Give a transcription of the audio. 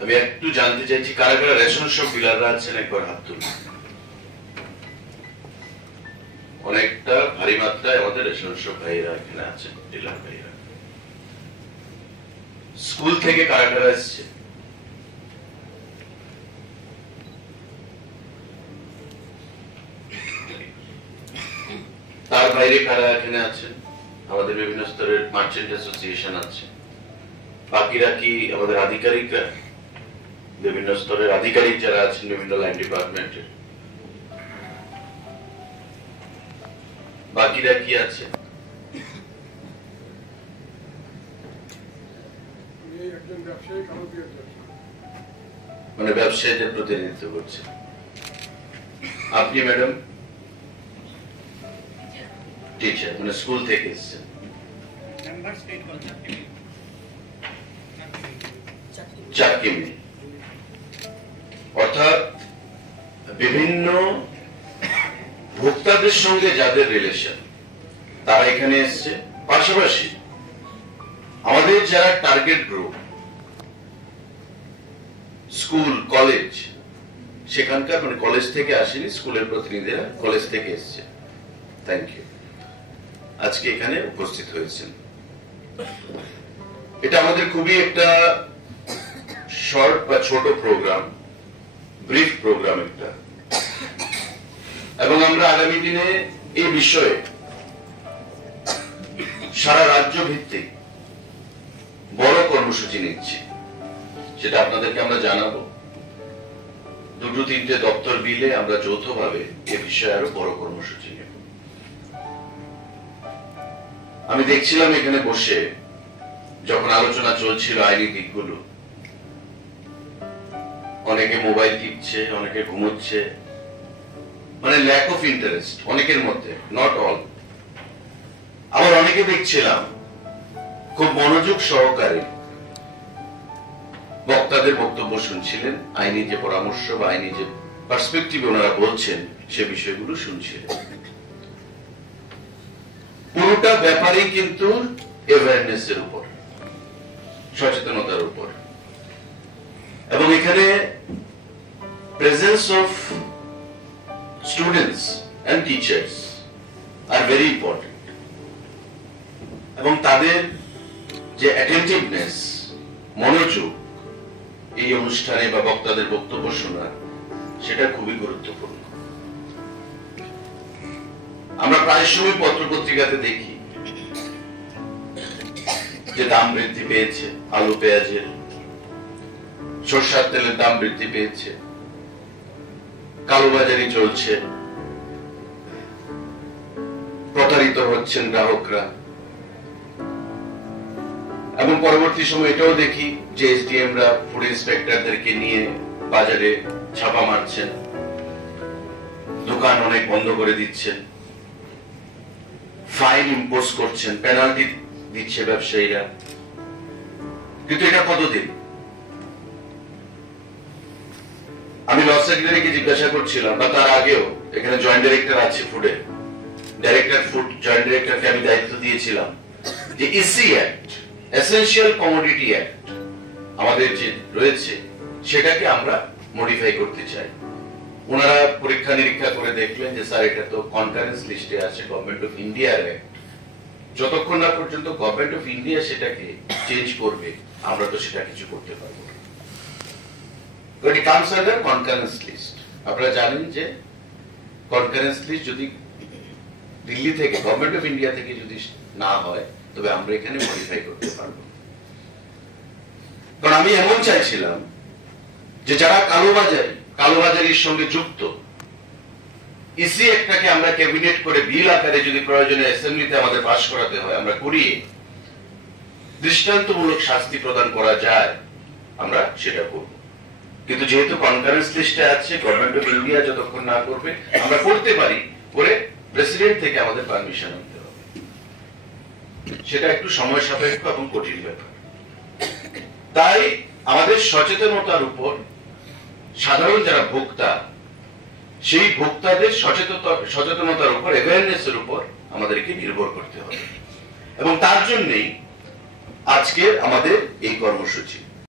আমি একটু জানতে চাইছি কারা কারা রেশন শপ ডিলাররা আছেন, একবার হাত তুলুন। অনেকটা ভারী মাত্রায় আমাদের রেশন শপ ভাইরা এখানে আছেন, ডিলার ভাইরা। স্কুল থেকে কারা কারা এসছে? তার বাইরে কারা এখানে আছেন? আমাদের বিভিন্ন স্তরের মার্চেন্ট অ্যাসোসিয়েশন আছে। বাকিরা কি আমাদের আধিকারিকরা, বিভিন্ন স্তরের আধিকারিক যারা আছেন বিভিন্ন লাইন ডিপার্টমেন্টের? বাকিরা কি আছে? মানে ব্যবসায়ীদের প্রতিনিধিত্ব করছে। আপনি ম্যাডাম টিচার, মানে স্কুল থেকে এসেছেন। চাকরি মিল, অর্থাৎ বিভিন্ন ভোক্তাদের সঙ্গে যাদের রিলেশন তারা এখানে এসছে। পাশাপাশি আমাদের যারা টার্গেট গ্রুপ, স্কুল কলেজ, সেখানকার মানে কলেজ থেকে আসেনি, স্কুলের প্রতিনিধিরা কলেজ থেকে এসছে। থ্যাংক ইউ, আজকে এখানে উপস্থিত হয়েছেন। এটা আমাদের খুবই একটা শর্ট বা ছোট প্রোগ্রাম, ব্রিফ প্রোগ্রাম একটা, এবং আমরা আগামী দিনে এই বিষয়ে সারা রাজ্য ভিত্তিক বড় কর্মসূচি নিচ্ছি, সেটা আপনাদেরকে আমরা জানাবো। দুটো তিনটে দপ্তর মিলে আমরা যৌথভাবে এ বিষয়ে আরো বড় কর্মসূচি নেব। আমি দেখছিলাম এখানে বসে যখন আলোচনা চলছিল আইনি দিকগুলো, অনেকে মোবাইল টিপছে, অনেকে ঘুমোচ্ছে, মানে ল্যাক অফ ইন্টারেস্ট অনেকের মধ্যে, নট অল। আবার অনেকে দেখছিলাম খুব মনোযোগ সহকারে বক্তাদের বক্তব্য শুনছিলেন, আইনি যে পরামর্শ বা আইনি যে পার্সপেক্টিভ ওনারা বলছেন সে বিষয়গুলো শুনছিলেন। পুরোটা ব্যাপারই কিন্তু অ্যাওয়ারনেস এর উপর, সচেতনতার উপর, এবং এখানে presence of students and teachers are very important, এবং তাদের যে অ্যাটেন্টিভনেস, মনোযোগ এই অনুষ্ঠানে বা বক্তাদের বক্তব্য শোনার, সেটা খুবই গুরুত্বপূর্ণ। আমরা প্রায় সময় পত্র পত্রিকাতে দেখি যে দাম বৃদ্ধি পেয়েছে, আলু পেঁয়াজের, সরষের তেলের দাম বৃদ্ধি পেয়েছে, কালোবাজারি চলছে, প্রতারিত হচ্ছেন গ্রাহকরা, এবং পরবর্তী সময় এটাও দেখি যে এসডিএমরা ফুড ইন্সপেক্টরদেরকে নিয়ে বাজারে ছাপা মারছেন, দোকান অনেক বন্ধ করে দিচ্ছেন, ফাইন ইম্পোজ করছেন, পেনাল্টি দিচ্ছে ব্যবসায়ীরা। কিন্তু এটা কতদিন? আমি ল সেক্রেটারিকে জিজ্ঞাসা করছিলাম, বা তার আগেও এখানে জয়েন্ট ডাইরেক্টর আছে ফুডের, ডাইরেক্টর ফুড জয়েন্ট ডাইরেক্টরকে আমি দায়িত্ব দিয়েছিলাম যে EC act, essential commodity act আমাদের যে রয়েছে সেটাকে আমরা মডিফাই করতে চাই। ওনারা পরীক্ষা নিরীক্ষা করে দেখলেন যে স্যার এটা তো কনকারেন্স লিস্টে আছে গভর্নমেন্ট অফ ইন্ডিয়ার অ্যাক্ট, যতক্ষণ না পর্যন্ত গভর্নমেন্ট অফ ইন্ডিয়া সেটাকে চেঞ্জ করবে আমরা তো সেটা কিছু করতে পারবো না। It comes under concurrence list. আপনারা জানেন যে কনকারেন্স লিস্ট যদি দিল্লি থেকে, গভর্নমেন্ট অফ ইন্ডিয়া থেকে যদি না হয়, তবে আমরা এখানে মডিফাই করতে পারবো। কারণ আমি এমন চাইছিলাম যে যারা কালোবাজারির সঙ্গে যুক্ত, ইসি একটাকে আমরা ক্যাবিনেট করে বিল আকারে যদি প্রয়োজনে অ্যাসেম্বলিতে আমাদের পাস করাতে হয় আমরা করিয়ে দৃষ্টান্তমূলক শাস্তি প্রদান করা যায়, আমরা সেটা করব। কিন্তু যেহেতু কনকারেন্স লিস্টে আছে, গভর্নমেন্ট অফ ইন্ডিয়া যতক্ষণ না করবে আমরা করতে পারি, করে প্রেসিডেন্ট থেকে আমাদের পারমিশন আনতে হবে। সেটা একটু সময় সাপেক্ষ এবং কঠিন ব্যাপার। তাই আমাদের সচেতনতার উপর, সাধারণ যারা ভোক্তা, সেই ভোক্তাদের সচেতনতার উপর, অ্যাওয়ারনেসের উপর আমাদেরকে নির্ভর করতে হবে, এবং তার জন্যই আজকে আমাদের এই কর্মসূচি।